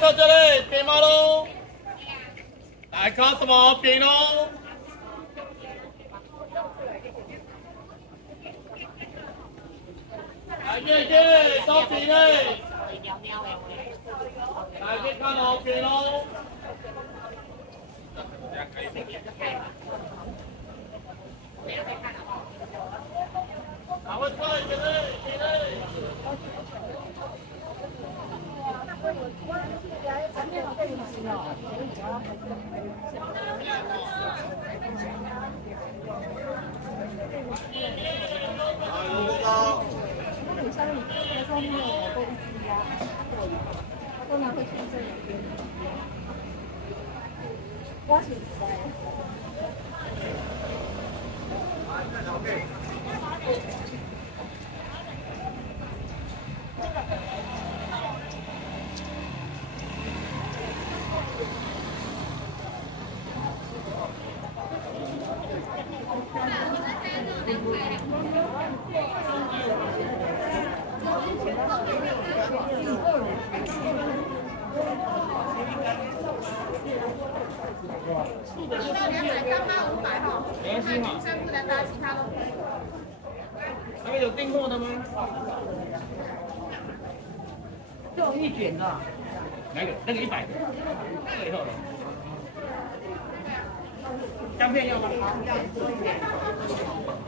到这里，别骂喽！来看什么饼喽？来耶，到饼嘞！来别看哦，饼喽！哪位过来？这里，这里。 那个有订货的吗？就一卷的。哪个？那个100的，最后的。姜片要吗？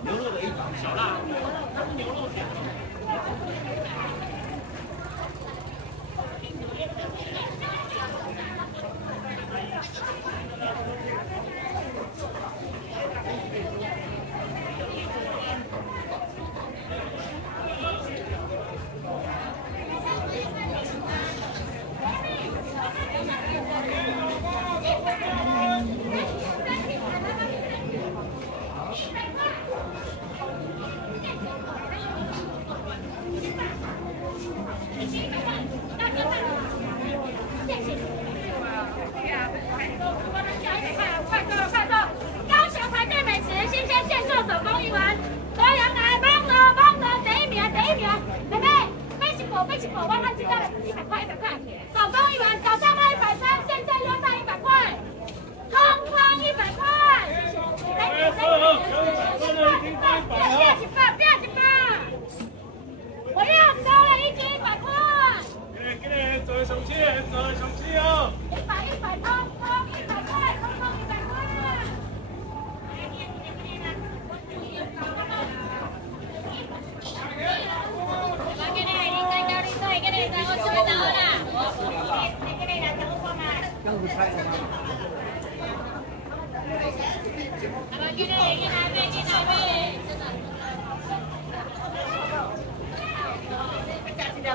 牛肉的小辣，它是牛肉馅。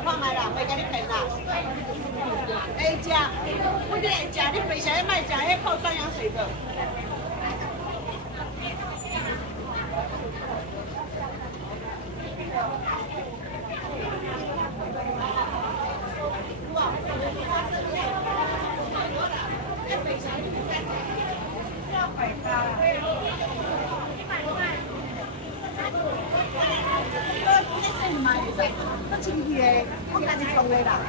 看卖啦，袂甲你骗啦。会食，我你会食，你平常卖食迄泡山羊水的。我亲戚的，我家己种的啦。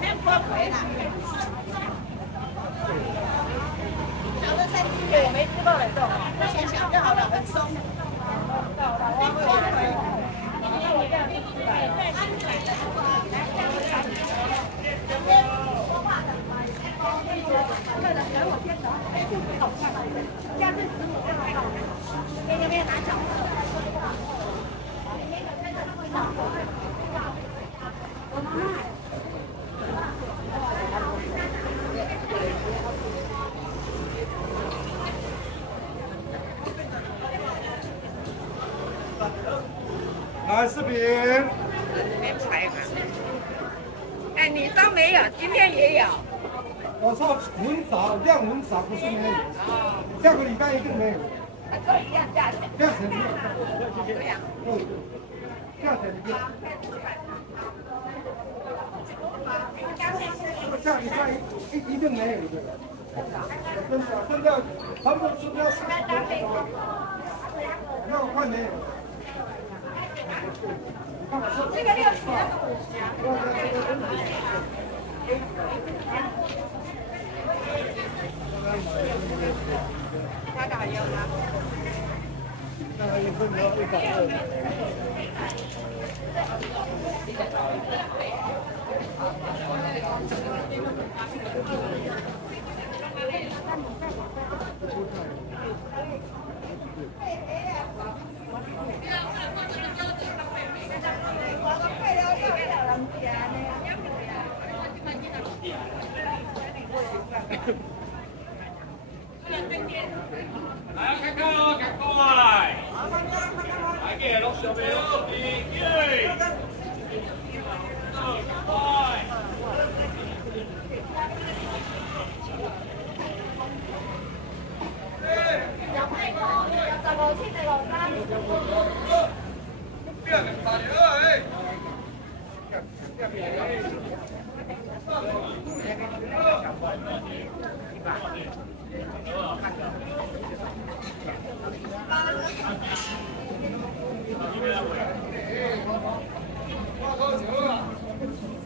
免破皮啦。小的菜对，没。想想就好了，很松。来视频。哎，你都没有，今天也有。我说很少，量很少，不是没有。下个礼拜一定没有。都一样价钱。价钱一样。对呀。价钱一样。下礼拜一定没有的。真的，现在全部吃掉10多，那我快没有。这个60，那个50啊。那个还有吗？那还有分到120。来看看哦，赶快！来给龙小朋友比耶！赶快！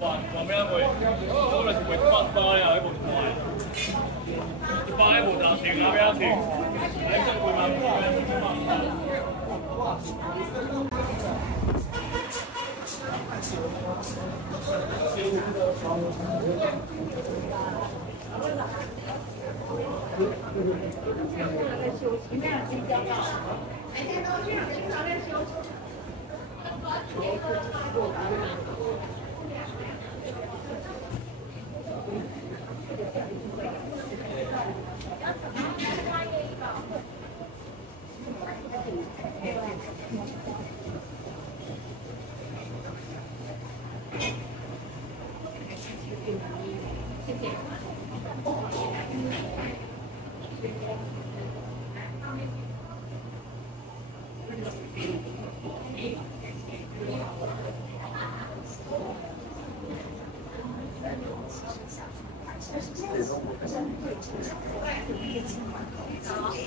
哇，我咩会？我就是会800啊，迄无快。100无10钱啊，咩钱？你真会嘛？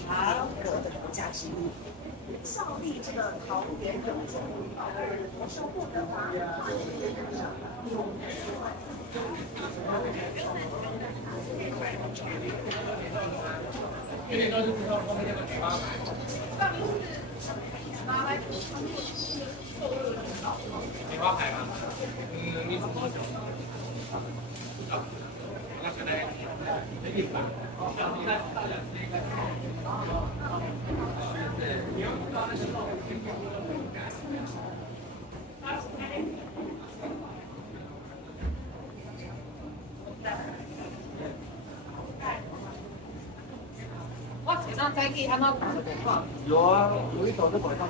好，我的国家之一，效力这个桃园永驻魔兽部的话，棉花牌吗？你怎么久？啊，那可能没领吧。我前两天去他们有啊，有一头在拐上。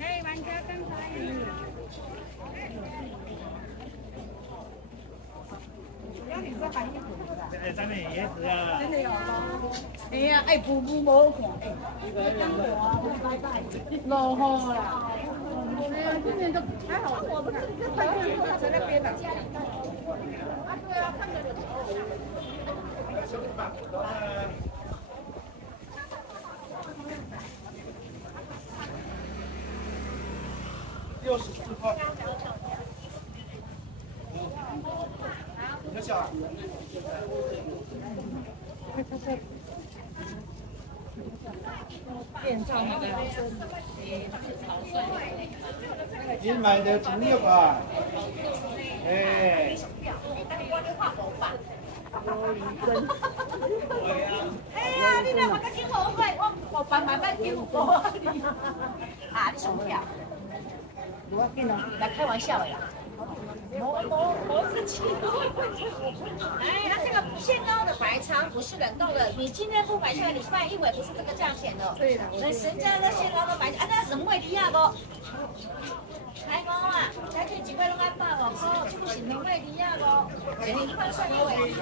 哎，玩家刚才。哎，咱们也是啊。真的有哎呀，哎，步步无看，哎，落雨啦。哎呀，今年都还好，我不是快点在那边的。啊，对啊，看着就。64块。多少？你买的16啊？哎。哎呀，你那么个金红费，我买金红啊，你想不了。我跟你来开玩笑的啦。我是哎，那这个现捞的白鲳不是冷冻的，你今天不买下来，你卖一尾不是这个价钱的。对的。人家那现捞的白鲳，啊，那冷味低啊不？开工啊，咱这几块拢爱150块，这不是冷味低啊不？前一块算一尾。